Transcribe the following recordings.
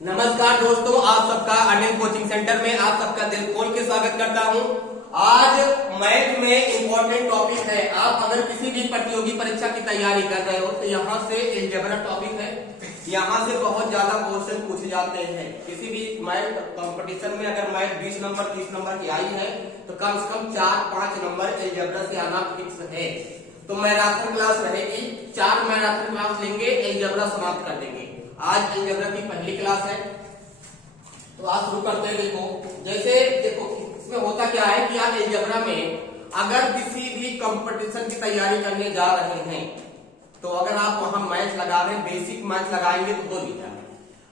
नमस्कार दोस्तों, आप सबका अनिल कोचिंग सेंटर में आप सबका दिल खोल के स्वागत करता हूं। आज मैथ में इंपॉर्टेंट टॉपिक है। आप अगर किसी भी प्रतियोगी परीक्षा की तैयारी कर रहे हो तो यहाँ से अलजेब्रा टॉपिक है। यहाँ से बहुत ज्यादा क्वेश्चन पूछे जाते हैं। किसी भी मैथ कंपटीशन में अगर मैथ 20 नंबर 30 नंबर की आई है तो कम से कम 4-5 नंबर अलजेब्रा से आना फिक्स है। तो मैराथन क्लास रहेगी, 4 मैराथन क्लास लेंगे, अलजेब्रा समाप्त कर देंगे। आज अलजेब्रा की पहली क्लास है तो आज शुरू करते हैं। देखो इसमें होता क्या है कि आप अलजेब्रा में अगर किसी भी कंपटीशन की तैयारी करने जा रहे हैं तो अगर आप वहां मैथ लगा रहे हैं, बेसिक मैथ लगाएंगे तो हो जाता है।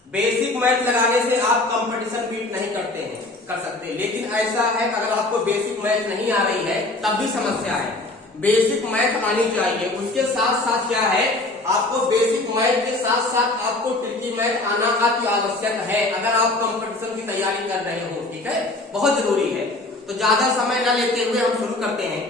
बेसिक मैथ लगाने से आप कंपटीशन बीट नहीं कर सकते। लेकिन ऐसा है अगर आपको बेसिक मैथ नहीं आ रही है तब भी समस्या है। बेसिक मैथ आनी चाहिए। उसके साथ साथ क्या है, आपको बेसिक मैथ के साथ साथ आपको ट्रिकी मैथ आना अति आवश्यक है अगर आप कंपटीशन की तैयारी कर रहे हो। ठीक है, बहुत जरूरी है। तो ज्यादा समय न लेते हुए हम शुरू करते हैं।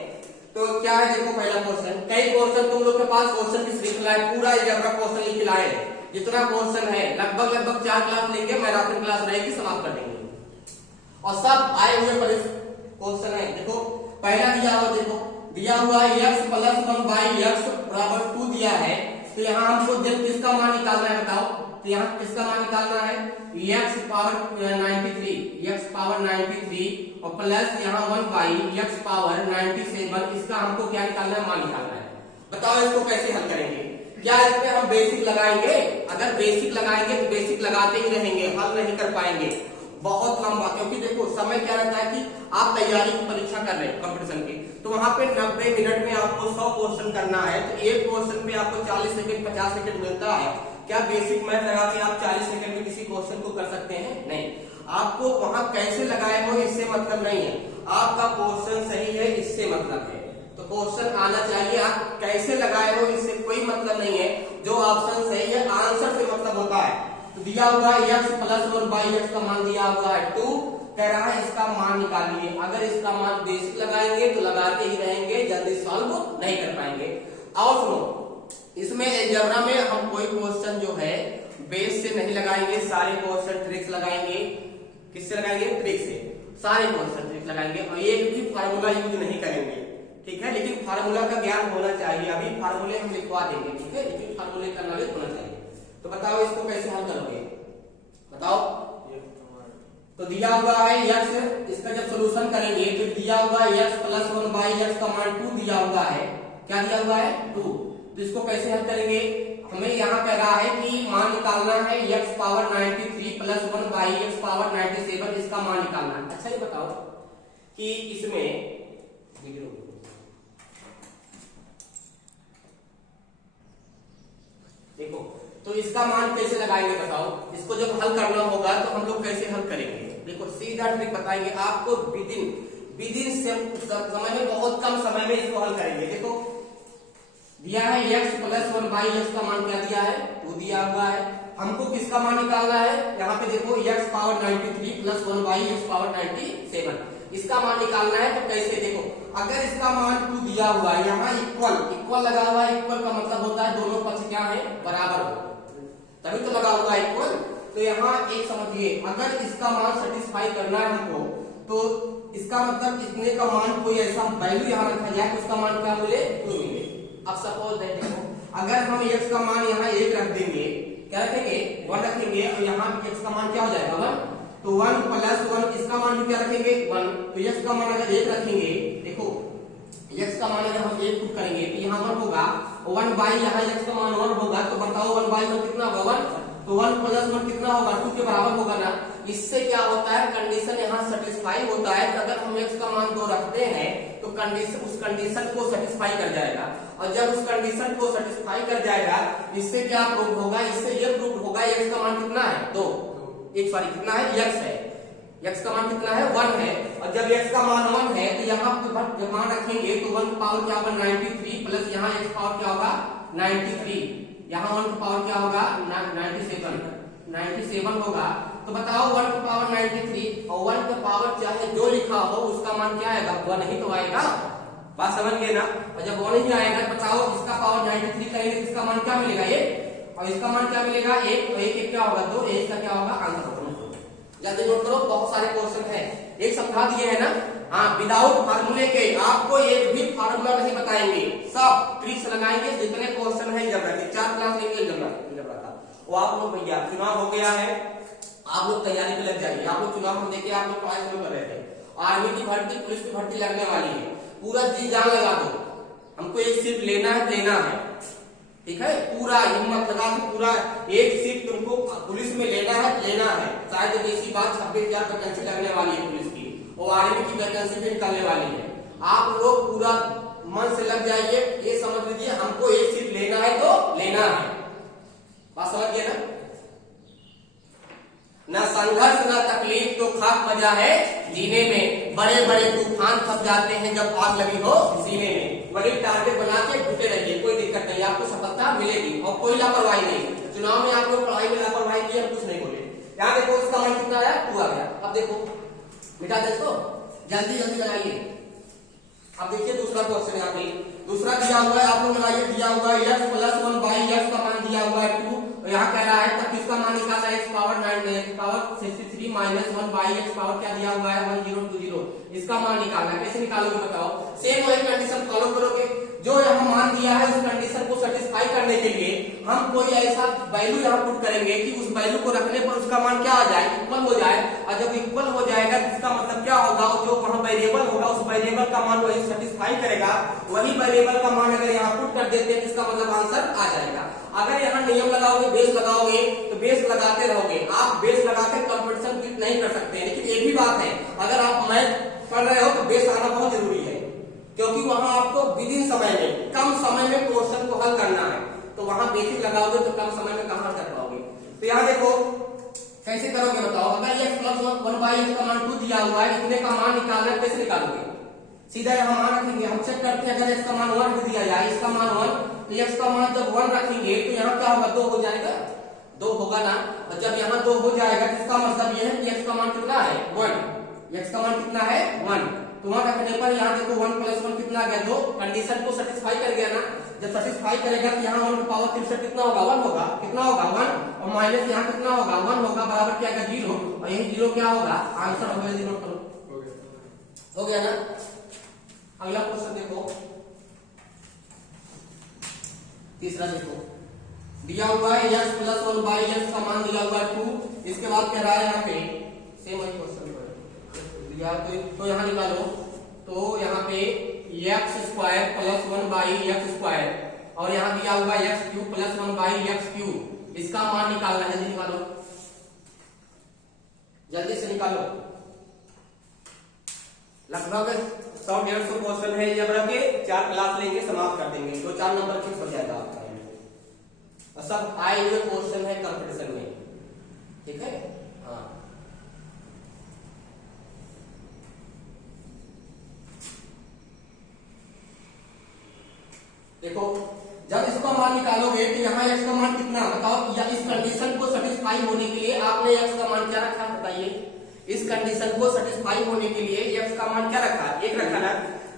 तो क्या है, देखो पहला क्वेश्चन, कई क्वेश्चन तुम लोग के पास क्वेश्चन की श्रृंखला है, पूरा अलजेब्रा क्वेश्चन लिख लाए। जितना क्वेश्चन है लगभग 4 क्लास लेंगे, मैराथन क्लास रहेगी, समाप्त कर देंगे। और सब आए हुए क्वेश्चन है। देखो पहला दिया हुआ है x प्लस 1/x बराबर 2 दिया है। तो यहाँ हमको किसका मान निकालना है बताओ। तो यहाँ किसका मान निकालना है, x पावर 93 और प्लस यहाँ 1/x पावर 97। इसका हमको क्या निकालना है, मान निकालना है। बताओ इसको कैसे हल करेंगे। क्या इसमें हम बेसिक लगाएंगे? अगर बेसिक लगाएंगे तो बेसिक लगाते ही रहेंगे, हल नहीं कर पाएंगे, बहुत लंबा। क्योंकि देखो समय क्या रहता है कि आप तैयारी की परीक्षा कर रहे हैं कंपटीशन की, तो वहां पे 90 मिनट में आपको 100 क्वेश्चन करना है। तो एक क्वेश्चन पे आपको 40 सेकंड 50 सेकंड मिलता है। क्या बेसिक मैथ लगा के आप 40 सेकंड में किसी क्वेश्चन को कर सकते हैं? नहीं। आपको वहां कैसे लगाए हो इससे मतलब नहीं है, आपका क्वेश्चन सही है इससे मतलब है। तो क्वेश्चन आना चाहिए, आप कैसे लगाए हो इससे कोई मतलब नहीं है। जो ऑप्शन सही है आंसर से मतलब होता है। तो दिया हुआ x प्लस 1/x का मान दिया हुआ है 2, कह रहा है इसका मान निकालिए। अगर इसका मान बेसिक लगाएंगे तो लगाते ही रहेंगे, जल्दी सॉल्व नहीं कर पाएंगे। और सुनो, इसमें अलजेब्रा में हम कोई क्वेश्चन जो है बेस से नहीं लगाएंगे, सारे क्वेश्चन ट्रिक्स लगाएंगे। किससे लगाएंगे? ट्रिक से। सारे क्वेश्चन ट्रिक्स लगाएंगे और एक भी फार्मूला यूज नहीं करेंगे। ठीक है, लेकिन फार्मूला का ज्ञान होना चाहिए। अभी फार्मूले हम लिखवा देंगे, ठीक है, लेकिन फार्मूले का नॉलेज होना चाहिए। तो बताओ इसको कैसे हल करोगे, बताओ। तो दिया हुआ है x, इसका जब सोल्यूशन करेंगे तो दिया हुआ है x प्लस 1/x का मान 2 दिया हुआ है। क्या दिया हुआ है? 2। तो इसको कैसे हल करेंगे, हमें यहाँ कह रहा है कि मान निकालना है x power 93 plus 1/x power 97, इसका मान निकालना है। अच्छा ये बताओ कि इसमें देखो तो इसका मान कैसे लगाएंगे बताओ। इसको जब हल करना होगा तो हम लोग कैसे हल करेंगे, देखो सीधा ट्रिक बताएंगे आपको। विदिन समय में, बहुत कम समय में इसको हल करेंगे। देखो दिया है x प्लस 1/x का मान क्या दिया है, 2 दिया हुआ है। हमको किसका मान निकालना है, यहाँ पे देखो x power 93 plus 1/x power 97, इसका मान निकालना है। तो कैसे, देखो अगर इसका मान 2 दिया हुआ है, यहाँ इक्वल लगा हुआ है। इक्वल का मतलब होता है दोनों पक्ष क्या है, बराबर हो, तभी तो लगा हुआ है इक्वल। तो यहाँ एक समझिए, अगर इसका मान सेटिस्फाई करना है हमको तो इसका मतलब इतने का मान कोई ऐसा वैल्यू यहाँ रखा जाए उसका मान क्या मिले, 2 मिले। अब सपोज देखो अगर हम x का मान यहाँ 1 रख देंगे, क्या रखेंगे, 1 रखेंगे, और यहाँ x का मान क्या हो जाएगा, 1। तो 1 प्लस 1 इसका मान भी क्या रखेंगे, 1। तो x का मान अगर 1 रखेंगे, देखो x का मान अगर हम 1 पुट करेंगे तो यहाँ 1 होगा, 1/, यहाँ x का मान 1 होगा। तो बताओ 1/1 कितना होगा, 1। तो 1 प्लस 1 कितना होगा, 2 के बराबर होगा ना। इससे क्या होता है, कंडीशन यहाँ सेटिस्फाई होता है। तो अगर हम x का मान 2 रखते हैं तो कंडीशन उस कंडीशन को सेटिस्फाई कर जाएगा। और जब उस कंडीशन को सेटिस्फाई कर जाएगा, इससे क्या प्रूव होगा, इससे ये प्रूव होगा x का मान कितना है, 2। कितना है, x है, x का मान कितना है, 1 है। और जब x का मान 1 है तो यहाँ जब मान रखेंगे तो 1 की पावर क्या होगा, 93 प्लस यहाँ x पावर क्या होगा, 93, यहाँ 1 की पावर क्या होगा, 97 होगा। तो बताओ 1 की पावर 93 और 1 की पावर चाहे जो लिखा हो उसका मान क्या आएगा, 1 ही तो आएगा। बात समझ गए ना। और जब 1 ही आएगा बताओ इसका पावर 93 करेंगे तो इसका मान क्या मिलेगा, ये और इसका मान क्या मिलेगा 1, तो 1 क्या होगा 2, इसका क्या होगा आंसर होगा। जल्दी नोट करो, बहुत सारे क्वेश्चन है, एक समझा दिए है ना। हाँ, विदाउट फार्मूले के आपको एक भी फार्मूला नहीं बताएंगे, सब ट्रिक्स लगाएंगे। जितने क्वेश्चन है अलजेब्रा के 4 क्लास लेंगे अलजेब्रा का, वो आप लोग भैया चुनाव हो गया है, आप लोग तैयारी में लग जाइए। आप लोग चुनाव को देखे आप लोग पढ़ाई शुरू कर रहे थे, आर्मी की भर्ती पुलिस की भर्ती लगने वाली है, पूरा जी जान लगा दो, हमको एक सीट लेना है देना है, ठीक है, पूरा हिम्मत लगा के पूरा एक सीट तुमको पुलिस में लेना है। शायद इसी बात 26,000 वैकेंसी लगने वाली है पुलिस की, और आर्मी की वैकेंसी भी निकलने वाली है। आप लोग पूरा मन से लग जाइए, ये समझ लीजिए हमको एक सीट लेना है तो लेना है, बात समझ गए ना। न संघर्ष न तकलीफ तो खाक मजा है जीने में, बड़े बड़े तूफान थम जाते हैं जब आग लगी हो सीने में। वही टारगेट बना के डटे रहिए, कोई दिक्कत नहीं, आपको सफलता मिलेगी और कोई लापरवाही नहीं। चुनाव में आप लोग पढ़ाई में लापरवाही की, हम कुछ नहीं बोले। यहाँ देखो इसका मान कितना आया 2 आ गया। अब देखो मिटा दे इसको, जल्दी जल्दी लगाइए। अब देखिए दूसरा क्वेश्चन यहाँ पे, दूसरा दिया हुआ है, आप लोग लगाइए, दिया हुआ है x + 1 x का मान दिया हुआ है 2, यहाँ कह रहा है तब किसका मान निकालना है, x पावर 63 - 1 x पावर क्या दिया हुआ है 1020, इसका मान निकालना है। कैसे निकालोगे बताओ, सेम वही कंडीशन फॉलो करोगे, जो यहाँ मान दिया है उस कंडीशन को सेटिस्फाई करने के लिए हम कोई ऐसा वैल्यू यहाँ पुट करेंगे कि उस वैल्यू को रखने पर उसका मान क्या आ जाए, इक्वल हो जाए। और जब इक्वल हो जाएगा इसका मतलब क्या होगा, जो वहाँ वेरिएबल होगा उस वेरिएबल का मान वही सेटिस्फाई करेगा, वही वेरिएबल का मान अगर यहाँ पुट कर देते हैं इसका मतलब आंसर आ जाएगा। अगर यहाँ नियम लगाओगे, बेस लगाओगे, तो बेस लगाते रहोगे, आप बेस लगाकर कंपटीशन क्विट नहीं कर सकते। लेकिन एक भी बात है, अगर आप मैथ पढ़ रहे हो तो बेस आना बहुत जरूरी है, क्योंकि वहां आपको विदिन समय में, कम समय में क्वेश्चन को हल करना है, तो वहां बेसिक लगाओगे तो कम समय में कहां कर पाओगे। तो यहाँ देखो कैसे करोगे बताओ, अगर x + 1 का मान 2 दिया हुआ है, इतने का मान निकालना है, कैसे निकालोगे, सीधा यहाँ मान रखेंगे, हम चेक करते हैं। अगर x का मान 1 दिया जाए, इसका मान 1, तो x का मान जब 1 रखेंगे तो यहाँ क्या होगा 2 हो जाएगा, 2 होगा ना। और जब यहाँ 2 हो जाएगा इसका मतलब यह है कि x का मान कितना है 1, x का मान कितना है 1, तो वहां रखने पर यहाँ देखो 1 + 1 कितना आ गया 2, कंडीशन को सेटिस्फाई कर गया ना। जब सेटिस्फाई करेगा तो यहाँ 1 की पावर 63 कितना होगा 1 होगा, कितना होगा 1, और माइनस यहाँ कितना होगा 1 होगा, बराबर क्या आएगा 0, और यही 0 क्या होगा आंसर होगा। यदि नोट करो हो गया ना। अगला क्वेश्चन देखो, तीसरा देखो, दिया हुआ है x + 1 x का मान दिया हुआ है 2, इसके बाद कह रहा है यहाँ पे सेम वही क्वेश्चन दिया, तो यहाँ निकालो, तो यहाँ पे x² + 1 x², और यहाँ दिया हुआ है x³ + 1 x³, इसका मान निकालना है। जल्दी निकालो, जल्दी से निकालो। लगभग 100-150 क्वेश्चन है अलजेब्रा के, 4 क्लास लेंगे, समाप्त कर देंगे, 2-4 नंबर फिक्स हो जाएगा आपका। और सब आए हुए क्वेश्चन है कंपटीशन में, ठीक है। हाँ देखो, जब इसका मान निकालोगे तो यहाँ x का मान कितना बताओ, या इस कंडीशन को सेटिस्फाई होने के लिए आपने x का मान क्या रखा बताइए, इस कंडीशन को सेटिस्फाई होने के लिए x का मान क्या रखा 1 रखा ना।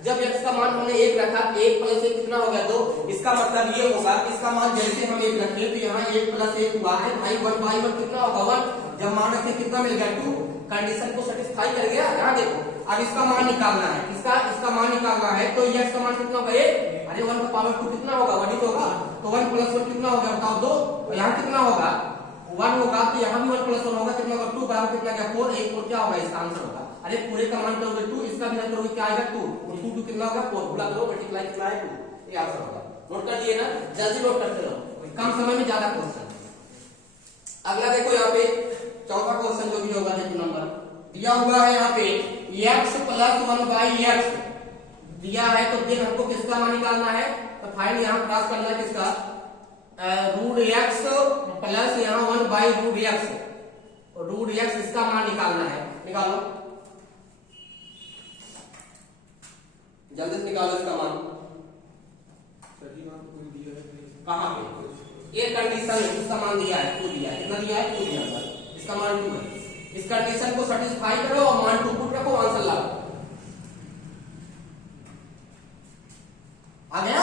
जब x का मान हमने 1 रखा, 1 + 1 कितना हो गया 2, इसका मतलब ये होगा इसका मान जैसे हम 1 रखे तो यहाँ 1 + 1 हुआ है भाई 1/1 कितना होगा 1, जब मान रखे कितना मिल गया 2, कंडीशन को सेटिस्फाई कर गया। यहाँ देखो अब इसका मान निकालना है, इसका मान निकालना है, तो x का मान कितना होगा 1, अरे 1 का पावर 2 कितना होगा 1 ही होगा, तो 1 + 1 कितना होगा बताओ 2, और यहाँ कितना होगा 1 होगा, तो यहाँ भी 1 + 1 होगा, कितना होगा 2, बराबर कितना गया 4, 1 4 क्या होगा इसका आंसर होगा। अरे पूरे का मान करोगे 2, इसका भी करोगे क्या आएगा 2, और 2 कितना होगा 4, गुणा करो मल्टीप्लाई कितना है 2, ये आंसर होगा। नोट कर दिए ना, जल्दी नोट करते रहो, कम समय में ज्यादा क्वेश्चन। अगला देखो यहाँ पे चौथा क्वेश्चन जो भी होगा देखो नंबर दिया हुआ है यहाँ पे x + 1 x दिया है, तो देन हमको किसका मान निकालना है, तो फाइंड यहाँ क्रॉस करना है किसका √x प्लस यहाँ 1/√x, √x इसका मान निकालना है। निकालो जल्दी से निकालो इसका मान, कहाँ पे ये कंडीशन इसका मान दिया है 2 दिया है, कितना दिया है 2 दिया है, इसका मान 2 है। इस कंडीशन को सेटिस्फाई करो और मान 2 पुट रखो, आंसर लाओ। आ गया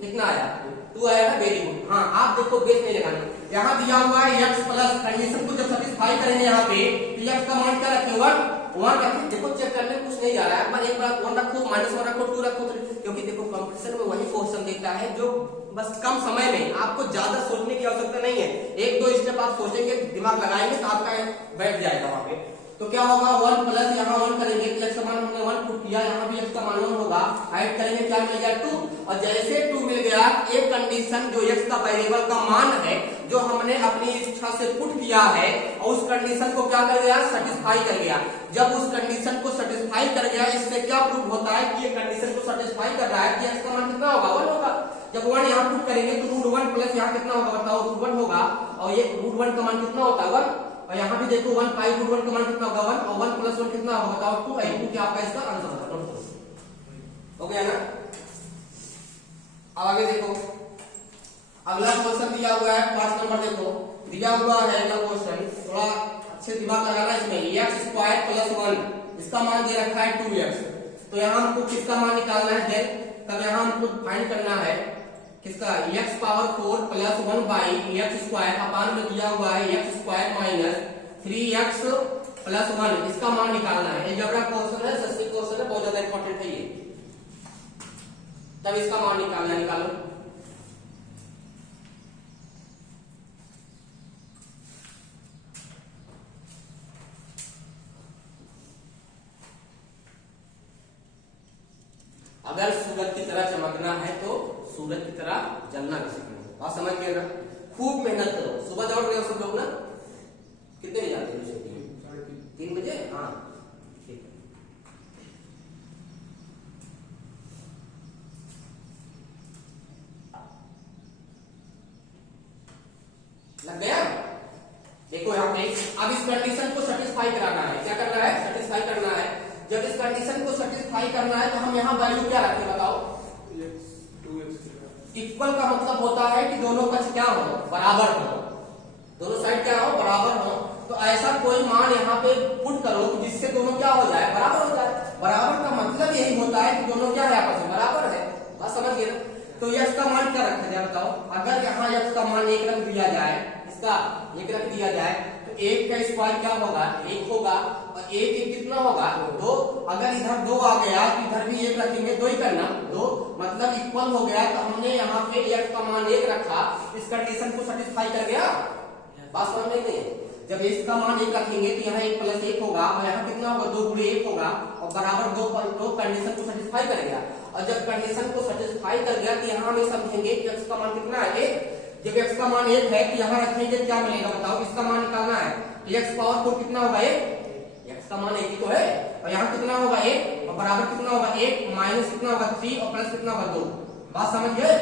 कितना आया 2 आया, वेरी गुड। हाँ आप देखो बेस नहीं लगाना। यहाँ दिया हुआ है x प्लस, कंडीशन को जब सेटिस्फाई करेंगे यहाँ पे तो x का मान क्या रखें 1 रखें। देखो चेक करने कुछ नहीं जा रहा है, पर एक बार 1 रखो, -1 रखो, 2 रखो, क्योंकि देखो कंपटीशन में वही क्वेश्चन देता है जो बस कम समय में, आपको ज्यादा सोचने की आवश्यकता नहीं है। 1-2 स्टेप आप सोचेंगे, दिमाग लगाएंगे तो आपका बैठ जाएगा वहां पे। तो क्या होगा 1 प्लस, यहाँ 1 करेंगे तो x का मान हमने 1 पुट किया, यहाँ भी x का मान 1 होगा, ऐड करेंगे क्या मिलेगा 2, और जैसे 2 मिल गया, एक कंडीशन जो x का वेरिएबल का मान है जो हमने अपनी इच्छा से पुट किया है और उस कंडीशन को क्या कर गया, सेटिस्फाई कर गया। जब उस कंडीशन को सेटिस्फाई कर गया, इससे क्या प्रूफ होता है कि ये कंडीशन को सेटिस्फाई कर रहा है कि x का मान कितना होगा 1 होगा। जब 1 यहाँ पुट करेंगे तो √1 प्लस यहाँ कितना होगा बताओ, √1 होगा, और ये √1 का मान कितना होता है 1, और यहाँ भी देखो 1 पाई √1 का मान कितना होगा 1, और 1 प्लस 1 कितना होगा बताओ 2, आई क्या आपका इसका आंसर होगा। हो गया ना। अब आगे देखो, अगला क्वेश्चन दिया हुआ है 5 नंबर, देखो दिया हुआ है अगला क्वेश्चन, थोड़ा अच्छे दिमाग लगाना इसमें। x² प्लस 1 इसका मान दे रखा है 2x, तो यहाँ हमको किसका मान निकालना है देन, तब यहाँ हमको फाइंड करना है किसका, x power 4 plus 1 by x² अपान में दिया हुआ है x² माइनस 3x प्लस 1, इसका मान निकालना है। अलजेब्रा क्वेश्चन है, सस्ती क्वेश्चन है, बहुत ज्यादा इंपॉर्टेंट है ये। तब इसका मान निकालना है, निकालो। अगर सूरज की तरह चमकना है तो सूरज की तरह जलना भी सीखना। बात समझ गए ना। खूब मेहनत करो, सुबह दौड़ रहे हो सब लोग ना, कितने बजे जाते हो? 3 बजे। हाँ ठीक है। लग गया। देखो यहाँ पे अब इस कंडीशन को सेटिस्फाई कराना है, क्या करना है, सेटिस्फाई करना है। जब इस कंडीशन को सेटिस्फाई करना है तो हम यहाँ वैल्यू क्या रखें बताओ, इक्वल का मतलब होता है कि दोनों पक्ष क्या हो, बराबर हो, दोनों साइड क्या हो, बराबर हो। तो ऐसा कोई मान यहाँ पे पुट करो जिससे दोनों क्या हो जाए, बराबर हो जाए। बराबर का मतलब यही होता है कि दोनों क्या है, आपस में बराबर है। बात समझ गए ना। तो x का मान क्या रखा जाए बताओ, अगर यहाँ x का मान 1 रख दिया जाए, इसका 1 रख दिया जाए तो 1 का स्क्वायर क्या होगा, 1 होगा, और 1 कितना होगा 2। अगर इधर 2 आ गया तो इधर भी 1 रखेंगे, 2 ही करना, 2 मतलब इक्वल हो गया। तो हमने यहाँ पे x का मान 1 रखा, इस कंडीशन को सेटिस्फाई कर गया। बात समझ में नहीं। जब x का मान 1 रखेंगे तो यहाँ 1 प्लस 1 होगा, और यहाँ कितना होगा 2 गुणे 1 होगा, और बराबर 2 कंडीशन को सेटिस्फाई करेगा। और जब कंडीशन को सेटिस्फाई कर गया तो यहाँ हम समझेंगे कि x का मान कितना है 1। जब x का मान 1 है तो यहाँ रखेंगे क्या मिलेगा बताओ, इसका मान निकालना है। x पावर 4 कितना होगा 1, x का मान 1 ही तो है, और यहाँ कितना होगा 1, और बराबर कितना होगा 1 माइनस कितना होगा 3, और प्लस कितना होगा 2। बात समझ गए,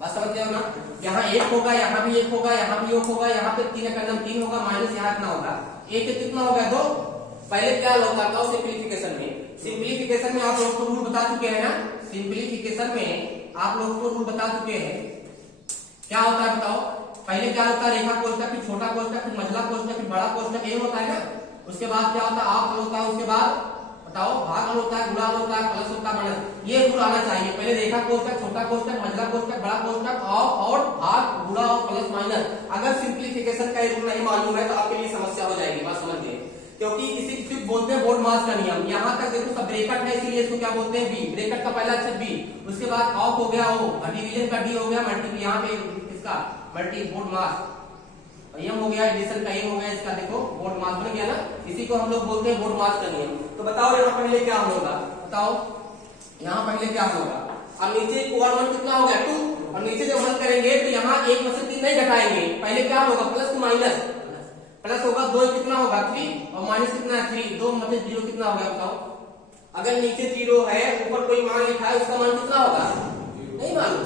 बात समझ गए हो ना। यहाँ 1 होगा, यहाँ भी 1 होगा, यहाँ भी 1 होगा, यहाँ पे 3 का 3 होगा, माइनस यहाँ कितना होगा 1 कितना होगा 2। पहले क्या होता था सिंप्लीफिकेशन में, सिंप्लीफिकेशन में आप लोग को रूल बता चुके हैं ना, सिंप्लीफिकेशन में आप लोग को रूल बता चुके हैं। क्या होता है बताओ, पहले क्या होता है, रेखा कोष्ठक, फिर छोटा कोष्ठक, फिर मझला कोष्ठक, फिर बड़ा कोष्ठक, ये होता है ना। उसके बाद क्या होता है, आप होता है, उसके बाद बताओ भाग होता है, गुणा होता है, प्लस होता है, माइनस। ये रूल आना चाहिए, पहले रेखा कोष्ठक, छोटा कोष्ठक, मझला कोष्ठक, बड़ा कोष्ठक, और भाग, गुणा और प्लस माइनस। अगर सिंप्लीफिकेशन का ये रूल नहीं मालूम है तो आपके लिए समस्या हो जाएगी। बात समझ गए, क्योंकि इसी सिर्फ बोलते हैं बोर्ड मास का नियम। यहाँ तक देखो सब ब्रैकेट है, इसीलिए इसको क्या बोलते हैं बी। ब्रैकेट का पहला अक्षर बी, उसके बाद ऑफ हो गया ओ, डिवीजन का डी हो गया, मल्टीप्लाई यहाँ पे इसका मल्टी बोर्ड मास, एम हो गया, एडिशन का ए हो गया, इसका देखो बोर्ड मास बन गया ना। इसी को हम लोग बोलते हैं बोर्ड मास का नियम। तो बताओ यहाँ पहले क्या होगा, बताओ यहाँ पहले क्या होगा। अब नीचे ओवर 1 कितना हो गया 2, और नीचे जब 1 करेंगे तो यहाँ 1 में से 3 नहीं घटाएंगे, पहले क्या होगा प्लस टू माइनस, प्लस होगा 2 कितना होगा 3, और माइनस कितना है 3, 2 में 0 कितना होगा बताओ। अगर नीचे 0 है, ऊपर कोई मान लिखा है, उसका मान कितना होगा नहीं मालूम,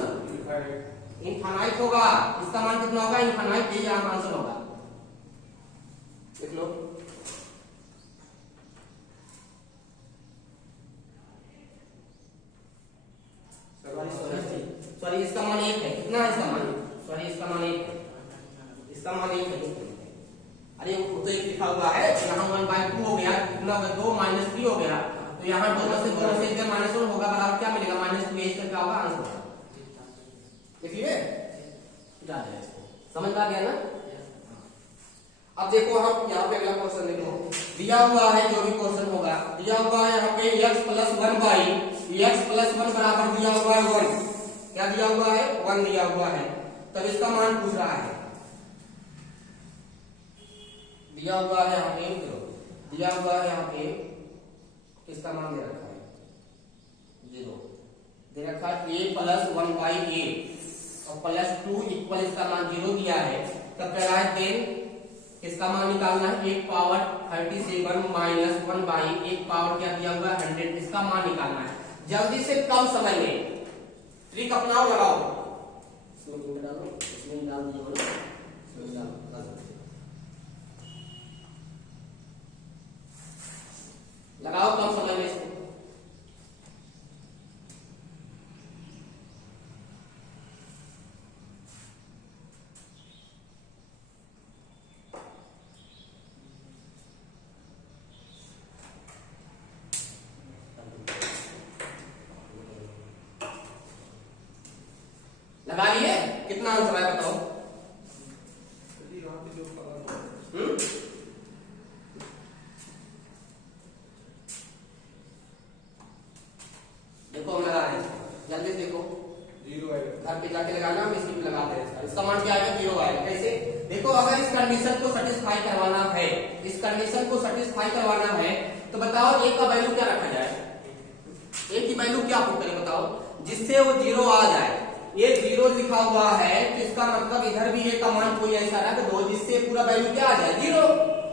इनफाइनाइट होगा। इसका मान कितना होगा इनफाइनाइट, ये यहाँ आंसर होगा, देख लो। सॉरी इसका मान 1 है, कितना है इसका मान, सॉरी इसका मान 1 है, इसका मान 1 है। अरे वो तो 1 लिखा हुआ है, यहाँ 1/2 हो गया, कितना होगा 2 माइनस 3 हो गया, तो यहाँ 2 में से 2 में से माइनस 1 होगा, बराबर क्या मिलेगा -2। इसका क्या होगा आंसर, देखिए क्या जाए इसको। समझ आ गया ना? अब देखो हम यहाँ पे अगला क्वेश्चन देखो, दिया हुआ है जो भी क्वेश्चन होगा, दिया हुआ है यहाँ पे x plus 1 by x plus 1 बराबर दिया हुआ है 1। क्या दिया हुआ है? 1 दिया हुआ है। तब इसका मान पूछ रहा है, दिया हुआ है यहाँ पे, दिया हुआ है यहाँ पे इसका मान दे रखा है 0, दे रखा है a प्लस 1 बाई a और प्लस 2 इक्वल इसका मान 0 दिया है। तब कह रहा है देन इसका मान निकालना है 1 पावर 37 माइनस 1 बाई 1 पावर क्या दिया हुआ है 100, इसका मान निकालना है। जल्दी से कम समय में ट्रिक अपनाओ, लगाओ, इसमें डालो, इसमें डाल दिया, इसमें डाल, लगाओ कम समय में इसको। लगा लिए? कितना आंसर है बताओ? देखो हम लगा रहे हैं, जल्दी देखो, 0 आएगा, घर पे जाके लगाना, हम इसी पे लगाते हैं। इसका मान क्या आएगा? 0 आएगा। कैसे? देखो अगर इस कंडीशन को सेटिस्फाई करवाना है, इस कंडीशन को सेटिस्फाई करवाना है तो बताओ a का वैल्यू क्या रखा जाए? a की वैल्यू क्या पुट करें बताओ, जिससे वो 0 आ जाए। ये 0 लिखा हुआ है तो इसका मतलब इधर भी a का मान कोई ऐसा रख दो जिससे पूरा वैल्यू क्या आ जाए? 0।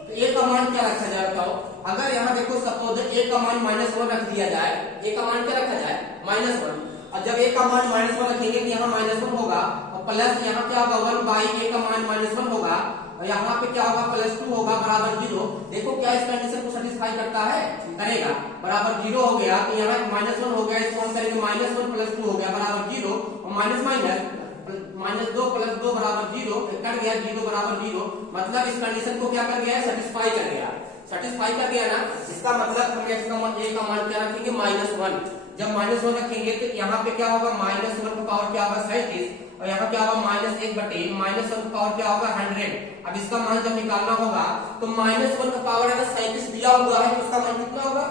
तो a का मान क्या रखा जाए बताओ? अगर यहाँ देखो सपोज a का मान -1 रख दिया जाए, a का मान क्या रखा जाए? -1। और जब a का मान -1 रखेंगे तो यहाँ -1 होगा और प्लस यहाँ क्या होगा 1 बाई a का मान -1 होगा और यहाँ पे क्या होगा? +2 होगा बराबर 0। देखो क्या इस कंडीशन को सेटिस्फाई करता है? करेगा। बराबर 0 हो गया तो यहाँ -1 हो गया, इसको हम करेंगे -1 + 2 हो गया बराबर 0 और माइनस -2 + 2 बराबर 0 कट गया, 0 बराबर 0। मतलब इस कंडीशन को क्या कर गया? सेटिस्फाई कर गया। सेटिस्फाई कर गया ना, इसका मतलब हम x का मान क्या रखेंगे? -1। जब -1 रखेंगे तो यहाँ पे क्या होगा? -1 का पावर क्या होगा? 37 और यहाँ क्या होगा? -1 बटे -1 का पावर क्या होगा? 100। अब इसका मान जब निकालना होगा तो -1 का पावर अगर 37 दिया हुआ है तो उसका मान कितना होगा?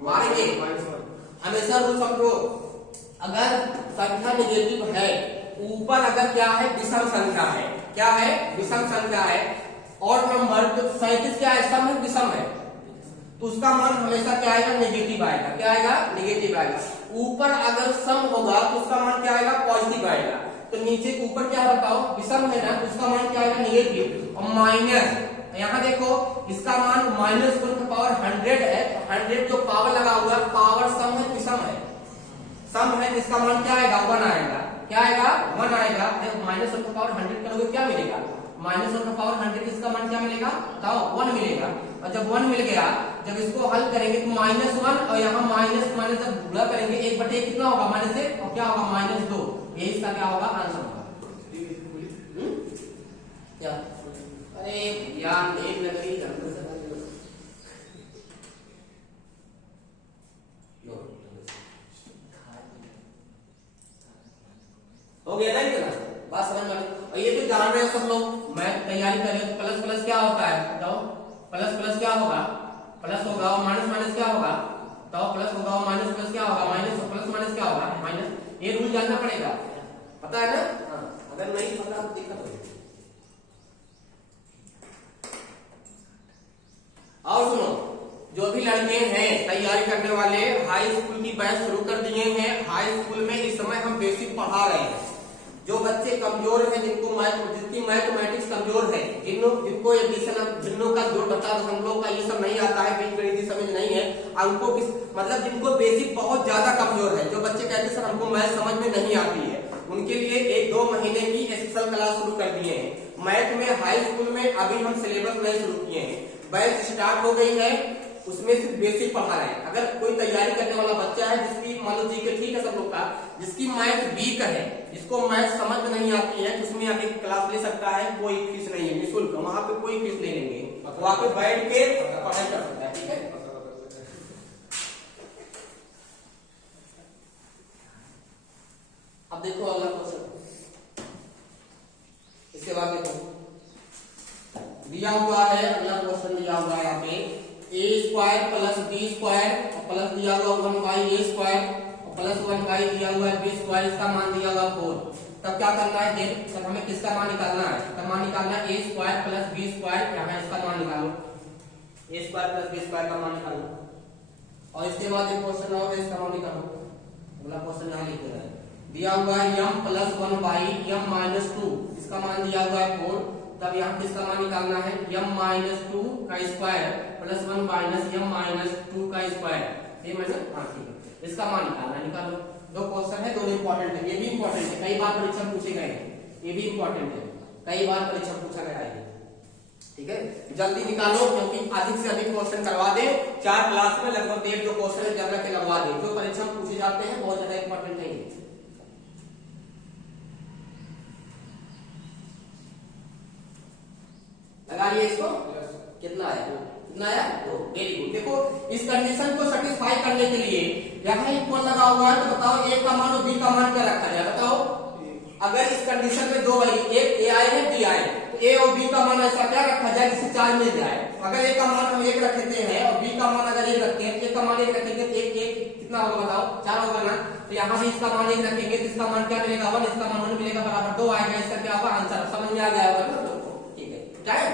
मारेंगे हमेशा रूल समझो, अगर संख्या नेगेटिव है, ऊपर अगर क्या है? विषम संख्या है। क्या है? विषम संख्या है। और नंबर तो 37 क्या है? सम है, विषम है, तो उसका मान हमेशा क्या आएगा? नेगेटिव आएगा। क्या आएगा? नेगेटिव आएगा। ऊपर अगर सम होगा तो उसका मान क्या आएगा? पॉजिटिव आएगा। तो नीचे ऊपर क्या बताओ? विषम है ना, तो उसका मान क्या आएगा? नेगेटिव। और माइनस यहाँ देखो इसका मान -1 का पावर 100 है, तो 100 जो पावर लगा हुआ है पावर सम है, विषम है, सम है, तो इसका मान क्या आएगा? 1 आएगा। क्या आएगा? 1 आएगा। -1 का पावर 100 करोगे क्या मिलेगा? -1 का पावर 100, इसका मान क्या मिलेगा बताओ? 1 मिलेगा। और जब 1 मिल गया, जब इसको हल करेंगे तो -1 और यहाँ माइनस जब गुणा करेंगे 1/1 कितना होगा? -1 और क्या होगा? -2। यही इसका क्या होगा? आंसर होगा। क्या? अरे यार एक नगरी हो गया ना इतना? बात समझ में? और ये तो जान रहे हो सब लोग, मैं तैयारी कर रहे हो, प्लस प्लस क्या होता है बताओ? प्लस प्लस क्या होगा? प्लस होगा और माइनस माइनस क्या होगा? बताओ प्लस होगा और माइनस प्लस क्या होगा? माइनस और प्लस माइनस क्या होगा? माइनस। ये रूल जानना पड़ेगा, पता है ना? हाँ, अगर नहीं पता तो दिक्कत होगी। और सुनो, जो भी लड़के हैं तैयारी करने वाले, हाई स्कूल की बैच शुरू कर दिए हैं। हाई स्कूल में इस समय हम बेसिक पढ़ा रहे हैं। जो बच्चे कमजोर हैं, जिनकी मैथमेटिक्स कमजोर है, जिनको एडिशन जिन्हों का जोड़ बता दो, हम लोग का ये सब नहीं आता है, बीजगणित समझ नहीं है, अंकों की मतलब जिनको बेसिक बहुत ज्यादा कमजोर है, जो बच्चे कहते हैं सर हमको मैथ समझ में नहीं आती है, उनके लिए 1-2 महीने की स्पेशल क्लास शुरू कर दिए हैं। मैथ में हाई स्कूल में अभी हम सिलेबस नहीं शुरू किए हैं, बैच स्टार्ट हो गई है, उसमें सिर्फ बेसिक पढ़ा रहे हैं। अगर कोई तैयारी करने वाला बच्चा है जिसकी मान लो जीके ठीक है सब लोग का, जिसकी मैथ वीक है, जिसको मैथ समझ में नहीं आती है, उसमें आके क्लास ले सकता है, कोई फीस नहीं है, निःशुल्क, वहां पे कोई फीस नहीं लेंगे, वहां पे बैठ के पढ़ाई कर सकता है। ठीक है, अब देखो अगला क्वेश्चन, इसके बाद देखो दिया हुआ है, अगला क्वेश्चन दिया हुआ है यहाँ पे ए स्क्वायर प्लस बी स्क्वायर और प्लस दिया हुआ 1/a² और प्लस 1 दिया हुआ है b², इसका मान दिया हुआ 4। तब क्या करना है देख, तब हमें किसका मान निकालना है, तब मान निकालना है a² प्लस b², यहाँ इसका मान निकालो, a² प्लस b² का मान निकालो। और इसके बाद एक क्वेश्चन और है, इसका मान निकालो। अगला क्वेश्चन यहाँ लिख रहे हैं, दिया हुआ है m प्लस 1/m-2, इसका मान दिया हुआ है 4। तब यहाँ किसका मान निकालना है, m-2 का स्क्वायर प्लस 1 माइनस m-2 का स्क्वायर। ये मतलब हाँ ठीक है, इसका मान निकालना है, निकालो। दो क्वेश्चन है, दोनों इंपॉर्टेंट है, ये भी इंपॉर्टेंट है, कई बार परीक्षा में पूछे गए हैं, ये भी इंपॉर्टेंट है, कई बार परीक्षा में पूछा गया है। ठीक है, जल्दी निकालो क्योंकि अधिक से अधिक क्वेश्चन करवा दे। 4 क्लास में लगभग 1-2 क्वेश्चन ज्यादा के लगवा दे, जो परीक्षा में पूछे जाते हैं बहुत ज्यादा इंपॉर्टेंट नहीं है। लगा लिए इसको, कितना आया, कितना आया, तो वेरी गुड। देखो इस कंडीशन को सेटिस्फाई करने के लिए यहाँ इक्वल लगा हुआ है, तो बताओ ए का मान और बी का मान क्या रखा जाए, बताओ। अगर इस कंडीशन में दो वैल्यू, एक ए आए है बी आए, तो ए और बी का मान ऐसा क्या रखा जाए जिससे 4 मिल जाए। अगर ए का मान हम 1 रखते हैं और बी का मान अगर 1 रखते हैं, ए का मान 1 रखेंगे तो एक कितना होगा बताओ, 4 होगा ना। तो यहाँ भी इसका मान 1 रखेंगे तो इसका मान क्या मिलेगा 1, इसका मान 1 मिलेगा, बराबर 2 आएगा। इसका क्या होगा आंसर, समझ में आ जाएगा ना। ठीक है, क्या है।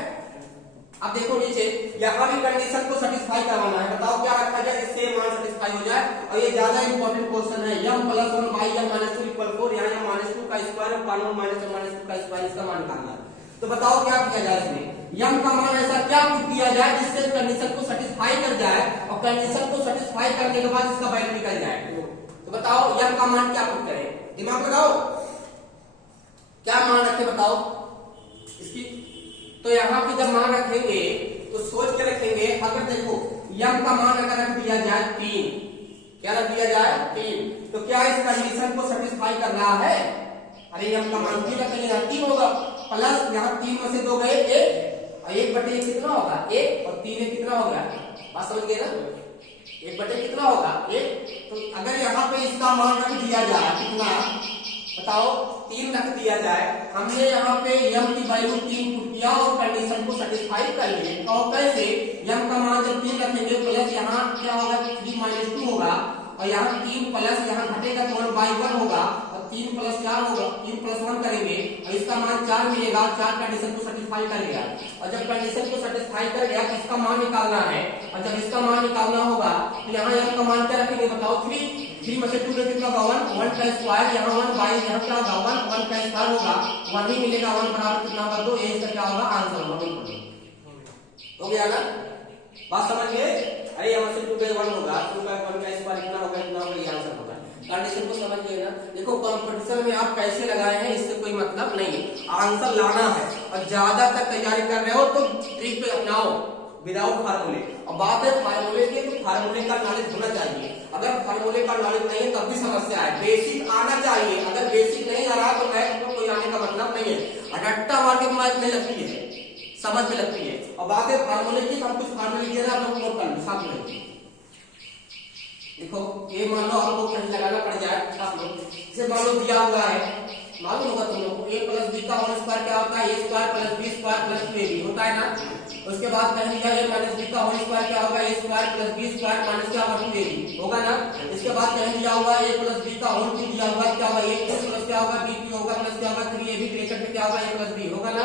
अब देखो नीचे, यहाँ भी कंडीशन को सेटिस्फाई करवाना है, बताओ क्या रखा जाए जिससे मान सेटिस्फाई हो जाए। और ये ज्यादा इंपॉर्टेंट क्वेश्चन है, m प्लस 1/m-2 = 4, यहाँ m-2 का स्क्वायर और 1 माइनस m-2 का स्क्वायर, इसका मान निकालना है। तो बताओ क्या किया जाए इसमें, m का मान ऐसा क्या किया जाए जिससे कंडीशन को सेटिस्फाई कर जाए और कंडीशन को सेटिस्फाई करने के बाद इसका वैल्यू निकल जाए। तो बताओ m का मान क्या पुट करें, दिमाग लगाओ, क्या मान रखे बताओ इसकी। तो यहाँ पे जब मान रखेंगे तो सोच के रखेंगे, अगर देखो m का मान अगर रख दिया जाए 3, क्या रख दिया जाए 3, तो क्या इस कंडीशन को सेटिस्फाई कर रहा है। अरे m का मान 3 रखेंगे ना 3 होगा, प्लस यहाँ 3 में से 2 गए 1 और 1/1 कितना होगा 1 और 3 कितना होगा, बात समझ गए ना, 1/1 कितना होगा 1। तो अगर यहाँ पे इसका मान रख दिया जाए कितना बताओ 3 रख दिया जाए, हमने यहाँ पे m की वैल्यू 3 पुट किया और कंडीशन को सेटिस्फाई कर लिए। और कैसे, m का मान जब 3 रखेंगे प्लस यहाँ क्या होगा 3-2 होगा और यहाँ 3 प्लस यहाँ घटेगा तो 1/1 होगा और 3 प्लस 4 होगा, 3 प्लस 1 करेंगे और इसका मान 4 मिलेगा, 4 कंडीशन को सेटिस्फाई कर लिया। और जब कंडीशन को सेटिस्फाई कर गया तो इसका मान निकालना है, और जब इसका मान निकालना होगा तो यहाँ m का मान क्या रखेंगे बताओ 3 में से 2 कितना होगा 1 का स्क्वायर, यहाँ 1/, यहाँ क्या होगा 1 का स्क्वायर होगा 1 ही मिलेगा, 1 बराबर कितना होगा 2, इसका क्या होगा आंसर होगा। हो गया ना, बात समझ गए। अरे यहाँ से 2 का 1 होगा, 2 का 1 का स्क्वायर कितना होगा, ये आंसर होगा। कंडीशन को समझ गए ना। देखो कंपटीशन में आप कैसे लगाए हैं इससे कोई मतलब नहीं है, आंसर लाना है। और ज्यादा तक तैयारी कर रहे हो तो ट्रिक पे अपनाओ विदाउट फार्मूले। और बात है फार्मूले की, तो फार्मूले का नॉलेज होना चाहिए। अगर फार्मूले का नॉलेज नहीं है तब भी समस्या है, बेसिक आना चाहिए। अगर बेसिक नहीं आ रहा तो मैथ में कोई आने का मतलब नहीं है। रट्टा मार के मैथ नहीं लगती है, समझ में लगती है। और बात है फार्मूले की, हम कुछ फार्मूले दिए ना आप लोग कर साथ में देखो। ये मान लो आपको कहीं लगाना पड़ जाए, आप लोग इसे मान लो दिया हुआ है, मालूम होगा तुम लोग को a प्लस b का होल स्क्वायर क्या होता है, a square plus b square plus 2ab होता है ना। उसके बाद कह दिया a माइनस b का होल स्क्वायर क्या होगा, a square plus b square minus क्या होगा 2ab होगा ना। इसके बाद कह दिया हुआ a प्लस b का होल क्यूब दिया हुआ क्या होगा, a प्लस क्या होगा b क्यूब होगा प्लस क्या होगा 3ab ब्रैकेट में क्या होगा a प्लस b होगा ना।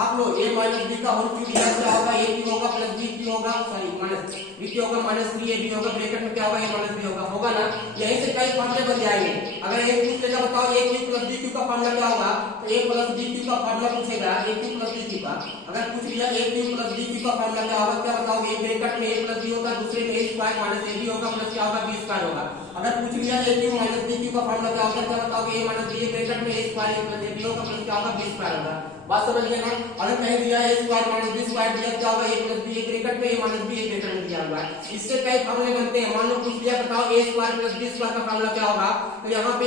आप लो a माइनस b का होल क्यूब दिया क्या होगा, a क्यूब होगा प्लस b क्यूब होगा, सॉरी माइनस b क्यूब होगा माइनस 3ab होगा ब्रैकेट में क्या होगा a माइनस b होगा ना। यहीं से कई फॉर्मूले बन जाएंगे। अगर एक पूछ लेगा बताओ a cube plus b cube का फॉर्मूला क्या होगा, तो a प्लस b क्यूब का फॉर्मूला पूछेगा, a cube plus b cube का। अगर पूछ लिया a cube plus b cube का फॉर्मूला क्या होगा, क्या बताओगे, एक ब्रैकेट में a प्लस b होगा, दूसरे में a स्क्वायर माइनस ab होगा प्लस क्या होगा b स्क्वायर होगा। अगर पूछ लिया a cube minus b cube का फॉर्मूला क्या होगा, क्या बताओगे, a माइनस b ब्रैकेट में a square a plus ab होगा प्लस क्या होगा b स्क्वायर होगा। बात समझ गए ना। अगर कहीं दिया a square minus b square दिया क्या होगा, a प्लस b ब्रैकेट में a माइनस b ब्रैकेट में दिया हुआ है। इससे कई फॉर्मूले बनते हैं। मान लो पूछ लिया बताओ a square plus b square का फॉर्मूला क्या होगा, तो यहाँ पे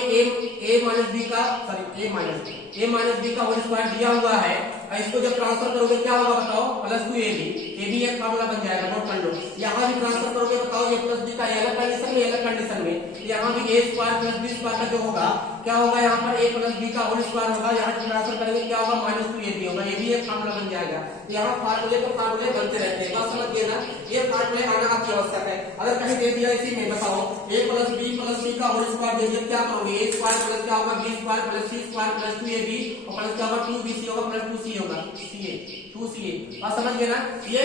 a माइनस b का सॉरी a माइनस b का होल स्क्वायर दिया हुआ है। और इसको जब ट्रांसफर करोगे क्या होगा बताओ, प्लस टू ए बी एक फार्मूला बन जाएगा, नोट कर लो। यहाँ भी ट्रांसफर करोगे बताओ ए प्लस बी का अलग कंडीशन में, अलग कंडीशन में यहाँ भी ए स्क्वायर प्लस बी स्क्वायर का जो होगा क्या होगा, यहाँ पर ए प्लस बी का होल स्क्वायर होगा, यहाँ ट्रांसफर करेंगे क्या होगा, माइनस टू ए बी होगा, ये भी एक फार्मूला बन जाएगा। यहाँ फार्मूले तो फार्मूले बनते रहते हैं, बात समझिए ना, ये फार्मूले आना आपकी आवश्यक है। अगर कहीं दे दिया इसी में बताओ ए प्लस बी का होल स्क्वायर दे दिया, क्या करोगे, ए स्क्वायर प्लस क्या होगा, B square plus C square plus two A B और प्लस क्या होगा, टू बी सी होगा प्लस टू सी होगा, सी ए टू सी ए। बात समझ गए ना, ये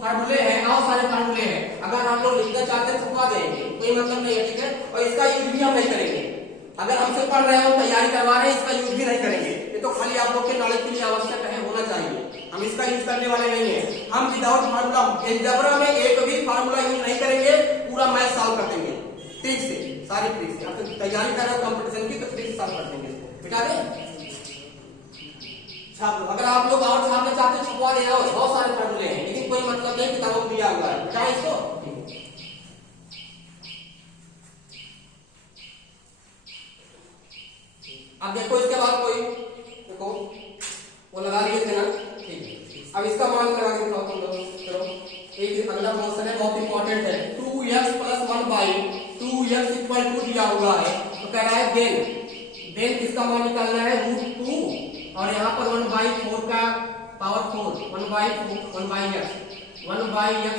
फार्मूले हैं और सारे फार्मूले हैं। अगर आप लोग लिखना चाहते हैं छुपा देंगे, कोई मतलब नहीं है, ठीक है। और इसका यूज भी हम नहीं करेंगे, अगर हमसे पढ़ रहे हो तैयारी करवा रहे हैं, इसका यूज भी नहीं करेंगे, ये तो खाली आप लोग के नॉलेज के लिए आवश्यक है, होना चाहिए। हम इसका यूज करने वाले नहीं है, हम विदाउट फार्मूला एलजेब्रा में एक भी फार्मूला यूज नहीं करेंगे, पूरा मैथ सॉल्व कर देंगे ट्रिक से, सारी ट्रिक से। आप तैयारी कर रहे हो कंपटीशन की तो ट्रिक से सॉल्व कर देंगे, बिठा दें छाप। अगर आप लोग और छापना चाहते हैं छुपवा दे, बहुत सारे फार्मूले हैं, लेकिन कोई मतलब नहीं, किताबों में दिया हुआ है, बिठा इसको। अब देखो इसके बाद कोई देखो वो लगा लिए थे ना, ठीक है। अब इसका मान लगा के दिखाओ तुम लोग, चलो एक अगला क्वेश्चन है, बहुत इंपॉर्टेंट है। 2x plus 1 by 2x equal to दिया हुआ है, तो कह रहा है देन किसका मान निकालना है, √2 और यहाँ पर 1/4 का पावर 4, 1/x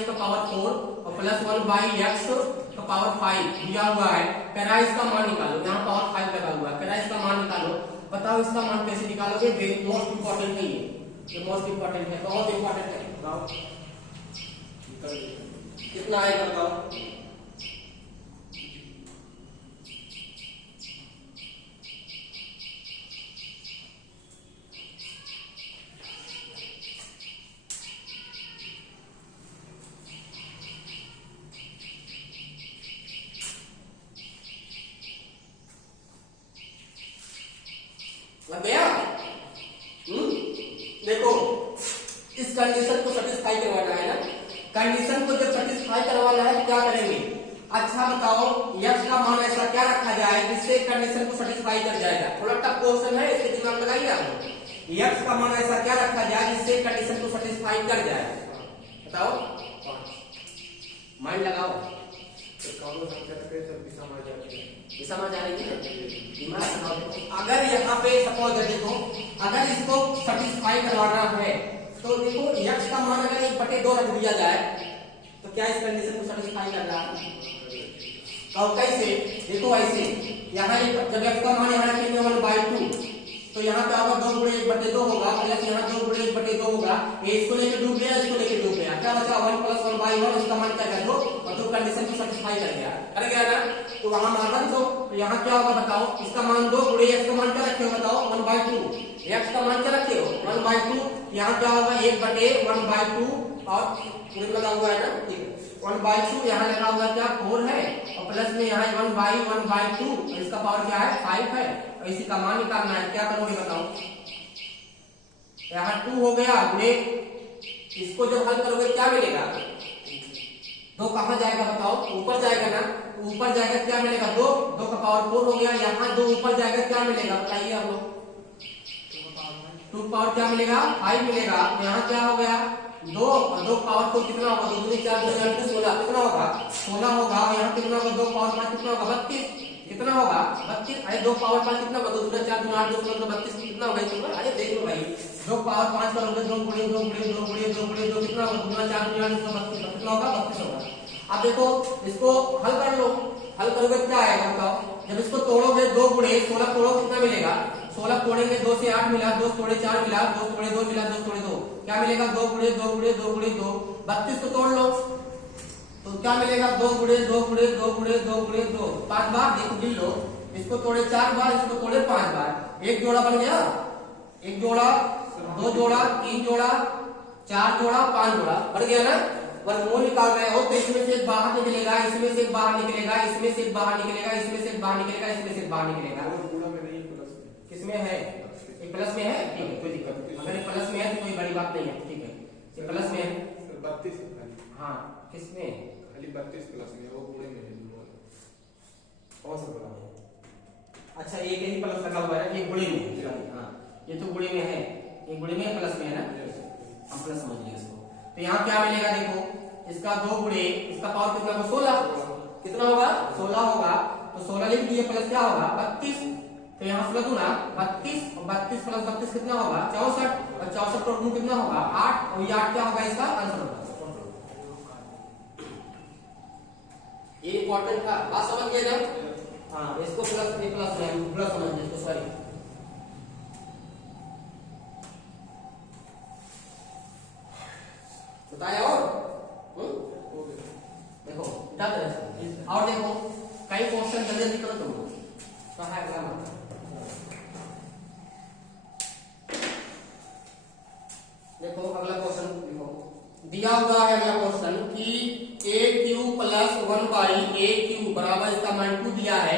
का पावर 4 और प्लस 1/x का पावर 5 दिया हुआ है। कह रहा है इसका मान निकालो, यहाँ पावर 5 लगा हुआ है, कह रहा है इसका मान निकालो। बताओ इसका मान कैसे निकालोगे, मोस्ट इंपॉर्टेंट है ये मोस्ट इंपॉर्टेंट है, बहुत इंपॉर्टेंट है। बताओ कितना आएगा, बताओ लग गया। देखो इस कंडीशन को सेटिस्फाई करवाना है ना, कंडीशन को जब सेटिस्फाई करवाना है तो क्या करेंगे। अच्छा बताओ यक्स का मान ऐसा क्या रखा जाए जिससे कंडीशन को सेटिस्फाई कर जाएगा, थोड़ा टफ क्वेश्चन है, इसके दिमाग लगाइए आप। यक्स का मान ऐसा क्या रखा जाए जिससे कंडीशन को सेटिस्फाई कर जाए, बताओ, माइंड लगाओ। समझ आ रही है। अगर यहाँ पे सपोज देखो, अगर इसको सेटिस्फाई करवाना है तो देखो यक्स का मान अगर 1/2 रख दिया जाए तो क्या इस कंडीशन को सेटिस्फाई कर रहा है, तो कैसे, देखो ऐसे यहाँ जब यक्स का मान यहाँ रखेंगे 1/2 तो यहाँ पे होगा 2 गुणे 1/2 होगा, प्लस यहाँ 2 गुणे 1/2 होगा, ये इसको लेके डूब गया, इसको लेके डूब गया, क्या बचा 1 + 1/1, इसका मान क्या कर दो और तो कंडीशन को सेटिस्फाई कर गया ना। तो वहां माना दो, तो यहाँ क्या होगा बताओ, इसका मान 2 गुणे x का मान क्या रखे हो बताओ 1/2, x का मान क्या रखे हो 1/2, यहाँ क्या होगा 1/1/2 और पूरे लगा हुआ है ना, ठीक है 1/2 यहाँ लगा हुआ क्या 4 है और प्लस में यहाँ 1/1/2 और इसका पावर क्या है 5 है और इसी का मान निकालना है। क्या करोगे बताओ, यहाँ 2 हो गया गुणे, इसको जब हल करोगे क्या मिलेगा, 2 कहाँ जाएगा बताओ, ऊपर जाएगा ना, ऊपर जाएगा क्या मिलेगा 2 का पावर 4 हो गया, यहाँ 2 ऊपर जाएगा क्या मिलेगा बताइए आप लोग, 2 पावर क्या मिलेगा 5 मिलेगा, यहाँ क्या हो गया 2 और 2 पावर 4 कितना होगा 2 × 4 = 16 कितना होगा 16 होगा, यहाँ कितना होगा 2 पावर 5 कितना होगा 32 कितना होगा 32, अरे 2 पावर 5 कितना होगा 2 × 4 = 8 2 × 32 कितना होगा इसमें, अरे देख लो भाई 2 पावर 5 करोगे 2 गुणे 2 गुणे 2 गुणे 2 गुणे 2 कितना होगा 2 × 4 = 8 32 कितना होगा 32 होगा। अब देखो इसको हल कर लो, हल करोगे क्या आएगा बताओ, जब इसको तोड़ोगे 2 गुणे 16 तोड़ो कितना मिलेगा, 16 तोड़ेंगे 2 से 8 मिला, 2 तोड़े 4 मिला, 2 तोड़े 2 मिला, 2 तोड़े 2 क्या मिलेगा 2 गुणे 2 गुणे 2 गुणे 2 32 को तोड़ लो तो क्या मिलेगा 2 गुणे 2 गुणे 2 गुणे 2 गुणे 2 5 बार, देखो गिन लो, इसको तोड़े 4 बार, इसको तोड़े 5 बार, एक जोड़ा बन गया, एक जोड़ा 2 जोड़ा 3 जोड़ा 4 जोड़ा 5 जोड़ा बढ़ गया ना। वर्गमूल निकाल रहे हो तो इसमें से बाहर निकलेगा, इसमें से बाहर निकलेगा, इसमें से बाहर निकलेगा, इसमें से बाहर निकलेगा, इसमें से बाहर निकलेगा, किसमें है ये प्लस में है, ठीक है कोई दिक्कत नहीं, अगर ये प्लस में है तो कोई बड़ी बात नहीं है, ठीक है ये प्लस में है 32 हाँ किसमें खाली 32 प्लस में, वो गुणे में है, कौन सा गुणा है, अच्छा एक ही प्लस लगा हुआ है, ये गुणे में है, हाँ ये तो गुणे में है, ये गुणे में प्लस तो यहाँ क्या मिलेगा देखो, इसका 2 गुणे इसका पावर कितना होगा 16, कितना होगा 16 होगा, तो 16 लिख दिए प्लस क्या होगा 32, तो यहाँ 16 गुना 32 और 32 प्लस 32 कितना होगा 64 और 64 टोटल कितना होगा 8 और ये 8 क्या होगा इसका आंसर होगा। ये इंपॉर्टेंट था, बात समझ गए ना? हाँ इसको प्लस प्लस समझ लीजिए, सॉरी बताया। और देखो और देखो कई क्वेश्चन जल्दी जल्दी करो तुम तो है अगला मतलब। देखो अगला क्वेश्चन देखो, दिया हुआ है अगला क्वेश्चन कि a क्यू प्लस 1/a³ बराबर इसका मान 2 दिया है,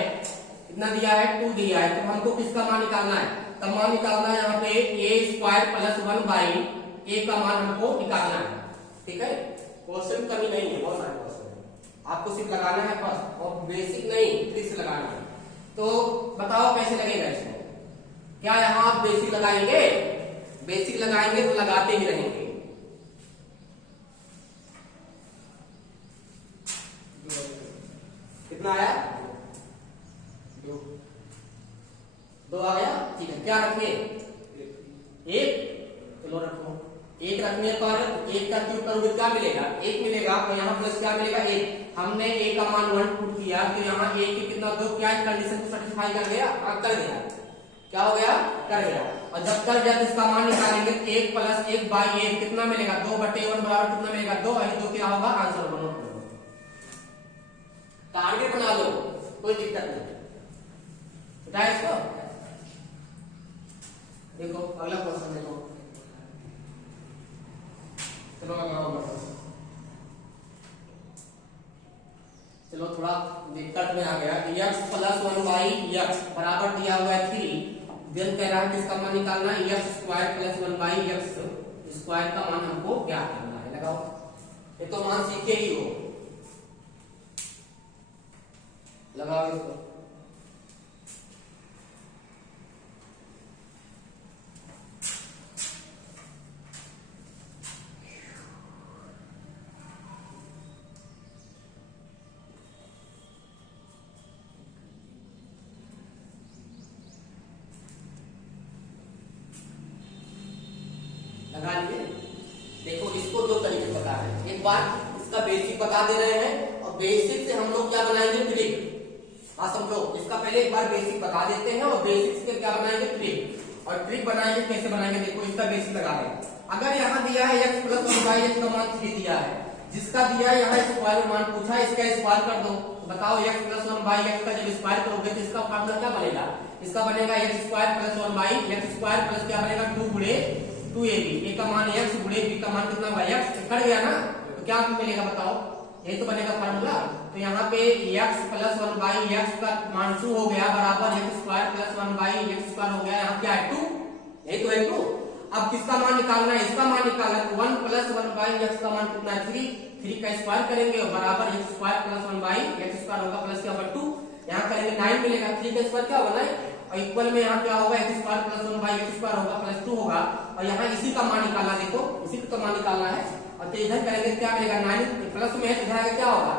कितना दिया है 2 दिया है, तो हमको किसका मान निकालना है, तो मान निकालना है यहाँ पे a² प्लस 1/a का मान हमको निकालना है। ठीक है, क्वेश्चन कमी नहीं है, बहुत सारे क्वेश्चन है, आपको सिर्फ लगाना है बस, और बेसिक नहीं ट्रिक से लगाना है। तो बताओ कैसे लगेगा इसको, क्या यहाँ आप बेसिक लगाएंगे? बेसिक लगाएंगे तो लगाते ही रहेंगे। कितना आया 2 आ गया, ठीक है। क्या रखिए 1, चलो रखो 1 रखने पर 1 का क्यूब करोगे क्या मिलेगा 1 मिलेगा, तो यहाँ प्लस क्या मिलेगा 1। हमने a का मान 1 पुट किया तो यहाँ a की कितना 2, क्या कंडीशन को सेटिस्फाई कर गया, कर गया, क्या हो गया कर गया। और जब कर गया तो इसका मान निकालेंगे 1 प्लस 1/1 कितना मिलेगा 2/1 बराबर कितना मिलेगा 2, और 2 क्या होगा आंसर बनो। टारगेट बना लो कोई दिक्कत नहीं, उठाए इसको। देखो अगला क्वेश्चन देखो, चलो चलो थोड़ा दिक्कत में आ गया। x प्लस 1/x बराबर दिया हुआ है 3, देन कह रहा है कि इसका मान निकालना है x² प्लस 1/x स्क्वायर का मान हमको क्या करना है। लगाओ, ये तो मान सीखे ही हो, लगाओ इसको। लगा लिए। देखो इसको 2 तरीके बता रहे हैं, एक बार इसका बेसिक बता दे रहे हैं और बेसिक से हम लोग क्या बनाएंगे ट्रिक। हाँ समझो, इसका पहले एक बार बेसिक बता देते हैं और बेसिक से क्या बनाएंगे ट्रिक, और ट्रिक बनाएंगे कैसे बनाएंगे। देखो इसका बेसिक लगा दें, अगर यहाँ दिया है x प्लस 1/x का मान 3 दिया है, जिसका दिया है यहाँ स्क्वायर मान पूछा है, इसका स्क्वायर कर दो। बताओ x प्लस 1/x का जब स्क्वायर करोगे तो इसका फार्मूला क्या बनेगा, इसका बनेगा x² प्लस 1/x² प्लस क्या बनेगा 2 गुणे 2ab। a का मान x गुणे b का मान कितना होगा x, कर गया ना, तो क्या मिलेगा बताओ, यही तो बनेगा फार्मूला। तो यहाँ पे x प्लस 1/x का मान 2 हो गया बराबर x² प्लस 1/x² हो गया, यहाँ क्या है 2, यही तो है 2। अब किसका मान निकालना है, इसका मान निकालना है, 1 प्लस 1/x का मान कितना है 3 का स्क्वायर करेंगे और बराबर x² प्लस 1/x² होगा प्लस क्या होगा 2, यहाँ करेंगे 9 मिलेगा, 3 का स्क्वायर क्या होगा 9, और इक्वल में यहाँ क्या होगा x² प्लस 1/x² होगा प्लस 2 होगा, और यहाँ इसी का मान निकालना, देखो इसी का मान निकालना है। और तो इधर करेंगे क्या मिलेगा 9 प्लस में इधर आगे क्या होगा,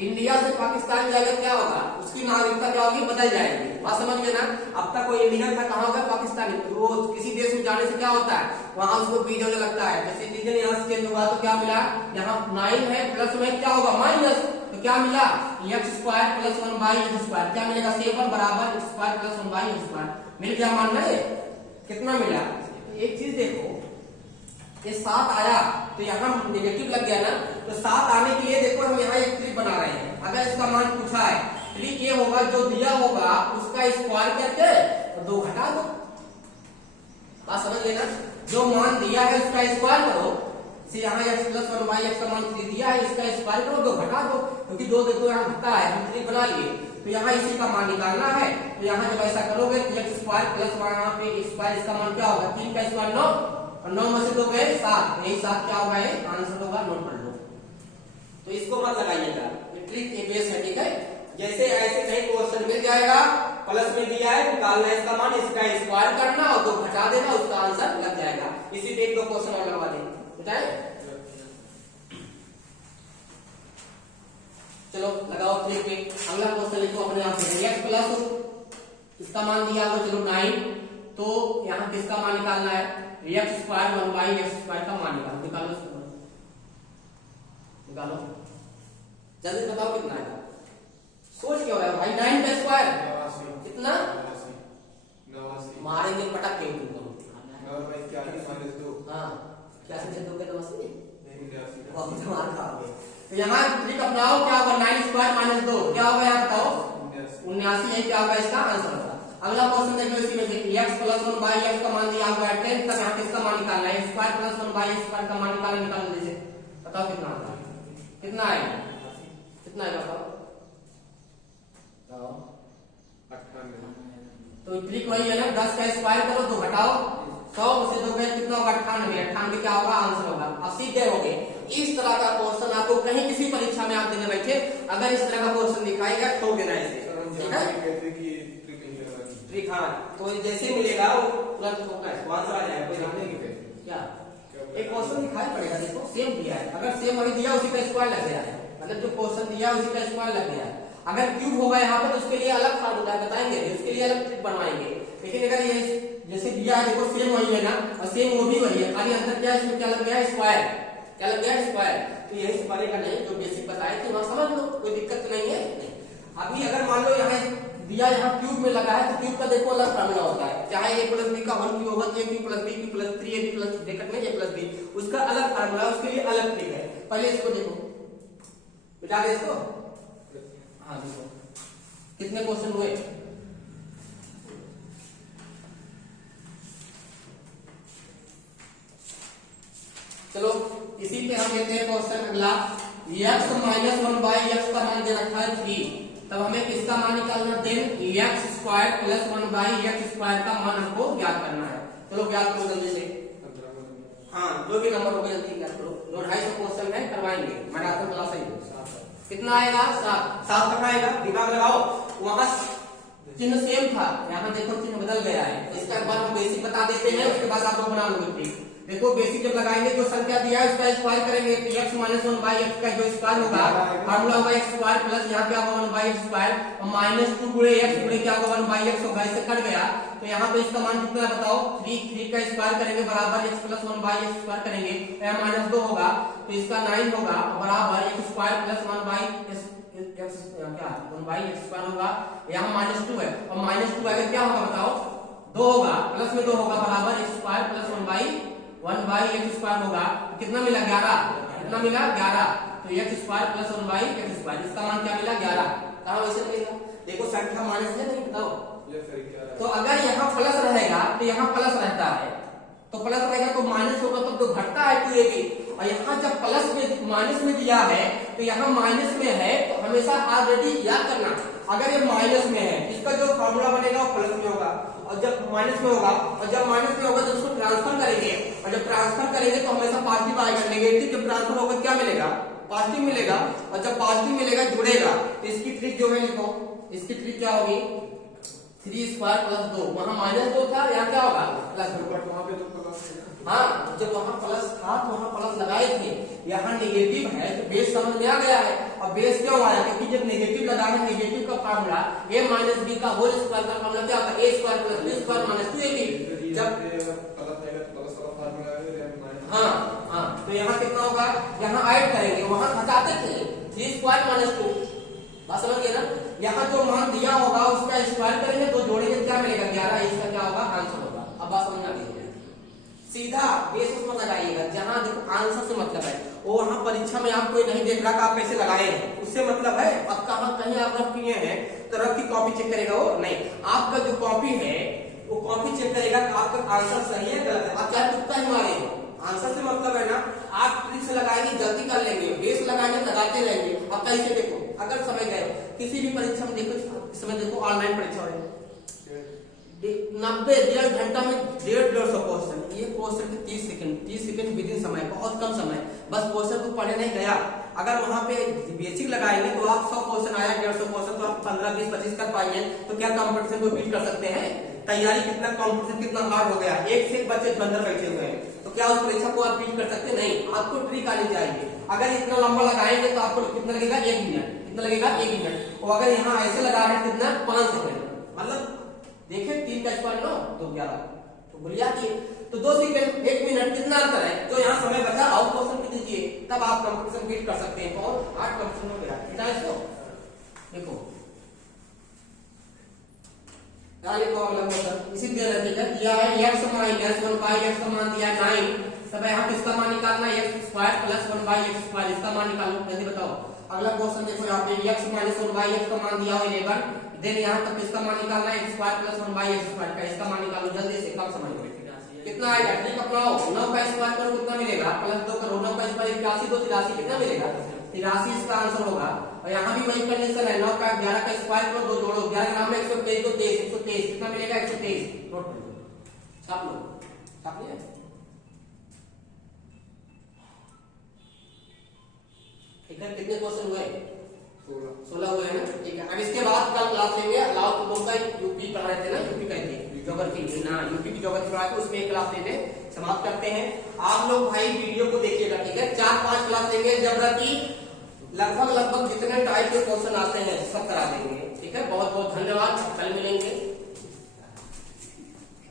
इंडिया से पाकिस्तान जाएगा क्या होगा, उसकी नागरिकता क्या होगी बदल जाएगी। बात समझ गए ना, अब तक कोई इंडियन था, कहाँ होगा पाकिस्तानी, वो किसी देश में जाने से क्या होता है वहां उसको वीजा लगता है, जैसे सिटीजन यहाँ से चेंज हुआ तो क्या मिला, यहाँ 9 है प्लस में क्या होगा माइनस, तो क्या मिला x² प्लस 1/x², क्या मिलेगा 7 बराबर x² प्लस 1/x², मिल गया मान रहे कितना मिला। एक चीज देखो, ये 7 आया तो यहाँ नेगेटिव लग गया ना, तो 7 आने के लिए देखो हम यहाँ एक ट्रिक बना रहे हैं। अगर इसका मान पूछा है, ट्रिक ये होगा जो दिया होगा उसका स्क्वायर करके और 2 घटा दो। बात समझ लेना, जो मान दिया है उसका स्क्वायर करो, से यहाँ x प्लस 1/x का मान 3 दिया है, इसका स्क्वायर करो 2 घटा दो, क्योंकि 2 देखो यहाँ घटा है, हम ट्रिक बना लिए। तो यहाँ इसी का मान निकालना है, तो यहाँ जब ऐसा करोगे तो x² प्लस यहाँ पे स्क्वायर, इसका मान क्या होगा 3 का स्क्वायर 9, और 9 में से 2 गए 7, यही 7 क्या होगा ये आंसर होगा, नोट कर लो। तो इसको मत लगाइएगा, ये ट्रिक ये बेस है, ठीक है। जैसे ऐसे कहीं क्वेश्चन मिल जाएगा, प्लस में दिया है निकालना है इसका मान, इसका स्क्वायर करना और 2 घटा देना, उसका आंसर लग जाएगा। इसी पे 1-2 क्वेश्चन और लगवा देंगे, बताए। चलो लगाओ क्लिक पे। अगला क्वेश्चन लिखो अपने आप से, x प्लस इसका मान दिया हुआ चलो 9, तो यहाँ किसका मान निकालना है, x स्क्वायर 1/x स्क्वायर का मान निकालो। निकालो इसको, निकालो जल्दी बताओ कितना है। सोच क्या हो रहा है भाई, 9 का स्क्वायर कितना, 89 मारेंगे पटक के तुमको। हाँ क्या से दोगे 89, बहुत मार खाओगे। तो यहाँ ट्रिक अपनाओ, क्या होगा 9 स्क्वायर माइनस 2 क्या होगा यहाँ बताओ, 79 है, क्या होगा इसका आंसर होगा। अगला क्वेश्चन देखो इसी में से, x प्लस 1/x का मान दिया हुआ है 10 तक, यहाँ किसका मान निकालना है, x square plus 1/x square का मान निकालना, निकालो जैसे बताओ कितना आता है, कितना आएगा, कितना आएगा बताओ। तो ट्रिक वही है ना, 10 का स्क्वायर करो तो घटाओ 100 से 2 कितना होगा 98, 98 क्या होगा आंसर होगा। अब सीधे हो गए। इस तरह का क्वेश्चन आपको कहीं किसी परीक्षा में आप देने बैठे, अगर इस तरह का क्वेश्चन दिखाएगा ठोक देना इसे, ठीक है। ट्रिक हाँ, तो जैसे मिलेगा वो तुरंत ठोकना है, आंसर आ जाएगा। कोई जानने की क्या एक क्वेश्चन दिखाई पड़ेगा, देखो सेम दिया है, अगर सेम वही दिया उसी का स्क्वायर लग गया है, मतलब जो क्वेश्चन दिया उसी का स्क्वायर लग गया है। अगर क्यूब होगा यहाँ पे तो उसके लिए अलग फार्मूला बताएंगे, उसके लिए अलग ट्रिक बनवाएंगे। लेकिन अगर ये जैसे दिया है देखो सेम वही है ना, और सेम वो भी वही है, खाली अंतर क्या है, इसमें क्या लग गया है स्क्वायर, क्या लग गया है स्क्वायर। तो यही से पड़ेगा नहीं, जो बेसिक बताए थे वहां समझ लो, कोई दिक्कत तो नहीं है। अभी अगर मान लो यहाँ दिया यहाँ क्यूब में लगा है, तो क्यूब का देखो अलग फार्मूला होता है, चाहे a प्लस बी का होल क्यूब होगा तो a cube plus b cube plus 3ab plus bracket में a प्लस b, उसका अलग फार्मूला, उसके लिए अलग ट्रिक है। पहले इसको देखो, बिठा दे इसको। हाँ देखो कितने क्वेश्चन हुए, चलो इसी पे हम लेते हैं क्वेश्चन अगला। x माइनस 1/x का मान दे रखा है 3, तब हमें किसका मान निकालना, then x square plus 1/x square का मान हमको ज्ञात करना है। चलो ज्ञात करो जल्दी से, हाँ जो भी नंबर होगा जल्दी ज्ञात करो, 250 क्वेश्चन है करवाएंगे, मैराथन क्लास है। कितना आएगा 7 तक आएगा, दिमाग लगाओ। वहां चिन्ह सेम था, यहाँ देखो चिन्ह बदल गया है, इसका बाद हम बेसिक बता देते हैं, उसके बाद आप लोग बना लोगे। देखो बेसिक जब लगाएंगे जो संख्या दिया है उसका स्क्वायर करेंगे, तो x माइनस 1/x का जो स्क्वायर होगा फार्मूला होगा x स्क्वायर प्लस यहाँ क्या होगा 1/x स्क्वायर और माइनस 2 गुणे x गुणे क्या होगा 1/x होगा, इससे कट गया। तो यहाँ पे इसका मान कितना है बताओ, 3 का स्क्वायर करेंगे बराबर x प्लस 1/x स्क्वायर करेंगे, यहाँ माइनस 2 होगा तो इसका 9 होगा बराबर x स्क्वायर प्लस 1/x क्या 1/x स्क्वायर होगा, यहाँ माइनस 2 है और माइनस 2 अगर क्या होगा बताओ 2 होगा, प्लस में 2 होगा बराबर x square plus 1/x square होगा, कितना मिला 11, कितना मिला 11, तो x square plus 1/x square, इसका मान क्या मिला 11। कहाँ वैसे मिलेगा, देखो संख्या माइनस है नहीं बताओ, तो अगर यहाँ प्लस रहेगा तो यहाँ प्लस रहता है, तो प्लस रहेगा तो माइनस होगा तो घटता है 2ab, और यहाँ जब प्लस में माइनस में दिया है तो यहाँ माइनस में है, तो हमेशा ऑलरेडी याद करना अगर ये माइनस में है इसका जो फॉर्मूला बनेगा वो प्लस में होगा, और जब माइनस में होगा और जब माइनस में होगा तो उसको ट्रांसफर करेंगे, और जब ट्रांसफर करेंगे तो हमेशा पॉजिटिव आएगा, नेगेटिव जब ट्रांसफर होगा क्या मिलेगा पॉजिटिव मिलेगा, और जब पॉजिटिव मिलेगा जुड़ेगा। तो इसकी ट्रिक जो है लिखो, इसकी ट्रिक क्या होगी 3 स्क्वायर प्लस 2, वहां माइनस 2 था, यहाँ क्या होगा प्लस 2, वहां पे तो प्लस है। हाँ जब वहां प्लस था तो वहां प्लस लगाए थे, यहाँ नेगेटिव है तो बेस समझ में आ गया है। और बेस क्यों आया, क्योंकि जब नेगेटिव लगा है, नेगेटिव का फार्मूला a माइनस बी का होल स्क्वायर का फार्मूला क्या होता है a square plus b square minus 2ab। जब हाँ हाँ तो यहाँ कितना होगा, यहाँ ऐड करेंगे, वहां घटाते थे 3 स्क्वायर माइनस 2, बात समझ गए ना। यहाँ जो मान दिया होगा उसका स्क्वायर करेंगे तो जोड़ेंगे क्या मिलेगा 11, इसका क्या होगा आंसर होगा। अब बात समझ आ गई, सीधा बेस उसमें लगाइएगा जहां देखो आंसर से मतलब है, वो वहां परीक्षा में आप कोई नहीं देख रहा कि आप कैसे लगाए हैं, उससे मतलब है। अब कहां कहीं आप रख किए हैं तो रख की कॉपी चेक करेगा वो नहीं, आपका जो कॉपी है वो कॉपी चेक करेगा कि आपका आंसर सही है गलत है। आप चाहे तुक्का ही मारे, आंसर से मतलब है ना, आप ट्रिक से लगाएंगे जल्दी कर लेंगे, बेस लगाएंगे लगाते रहेंगे। अब कैसे देखो, अगर समय गए किसी भी परीक्षा में देखो, इस समय देखो ऑनलाइन परीक्षा हो रही है, 90 1.5 घंटा में 150 क्वेश्चन, ये क्वेश्चन के 30 सेकंड विद इन समय, बहुत कम समय, बस क्वेश्चन को पढ़ने नहीं गया। अगर वहां पे बेसिक लगाएंगे तो आप 100 क्वेश्चन आया 150 क्वेश्चन तो आप 15 20 25 कर पाएंगे, तो क्या कंपटीशन को बीट कर सकते हैं। तैयारी कितना कंपटीशन कितना हार्ड हो गया, एक से एक बच्चे अंदर बैठे हुए हैं, तो क्या उस परीक्षा को आप बीट कर सकते नहीं। आपको ट्रिक आनी चाहिए, अगर इतना लंबा लगाएंगे तो आपको कितना लगेगा 1 मिनट, कितना लगेगा 1 मिनट। और अगर यहाँ ऐसे लगा है कितना 5 सेकंड, मतलब देखिए 3 का स्क्वायर 9 तो 11, तो गुलिया की तो 2 सेकंड 1 मिनट कितना अंतर है, तो यहाँ समय बचा। आउट क्वेश्चन की दीजिए, तब आप कंपटीशन बीट कर सकते हैं। और 8 क्वेश्चन हो गया बेटा इसको देखो लिखो अगला क्वेश्चन इसी तरह ठीक है। दिया है x माइनस 1/x का मान दिया 9, तब यहाँ किसका मान निकालना है x square plus 1/x square, इसका मान निकालो जल्दी बताओ। अगला क्वेश्चन देखो यहाँ पे x माइनस 1/x का मान दिया हो 11, देन यहाँ तक किसका मान निकालना है x square plus 1/x square का, इसका मान निकालो जल्दी से, कम समय में कितना आएगा। ट्रिक अपनाओ, 9 का स्क्वायर करो कितना मिलेगा, प्लस 2 करो 9 का स्क्वायर 81, 2 83 कितना मिलेगा 83, इसका आंसर होगा। और यहाँ भी वही कंडीशन है, 9 का 11 का स्क्वायर करो 2 जोड़ो 11 ग्राम में 123 2 23 123 कितना मिलेगा 123, नोट कर लो, छाप लो, छाप लिया ठीक है। कितने क्वेश्चन हुए 16 हुए हैं ना, ठीक है। अब इसके बाद कल क्लास लेंगे, अलाउ तुम लोग का यूपी पढ़ा रहे थे ना, यूपी कहते हैं ज्योग्राफी ना, यूपी की ज्योग्राफी पढ़ा के उसमें एक क्लास लेंगे, समाप्त करते हैं। आप लोग भाई वीडियो को देखिएगा ठीक है, 4-5 क्लास लेंगे, ज्योग्राफी लगभग जितने टाइप के क्वेश्चन आते हैं सब करा देंगे ठीक है। बहुत बहुत धन्यवाद।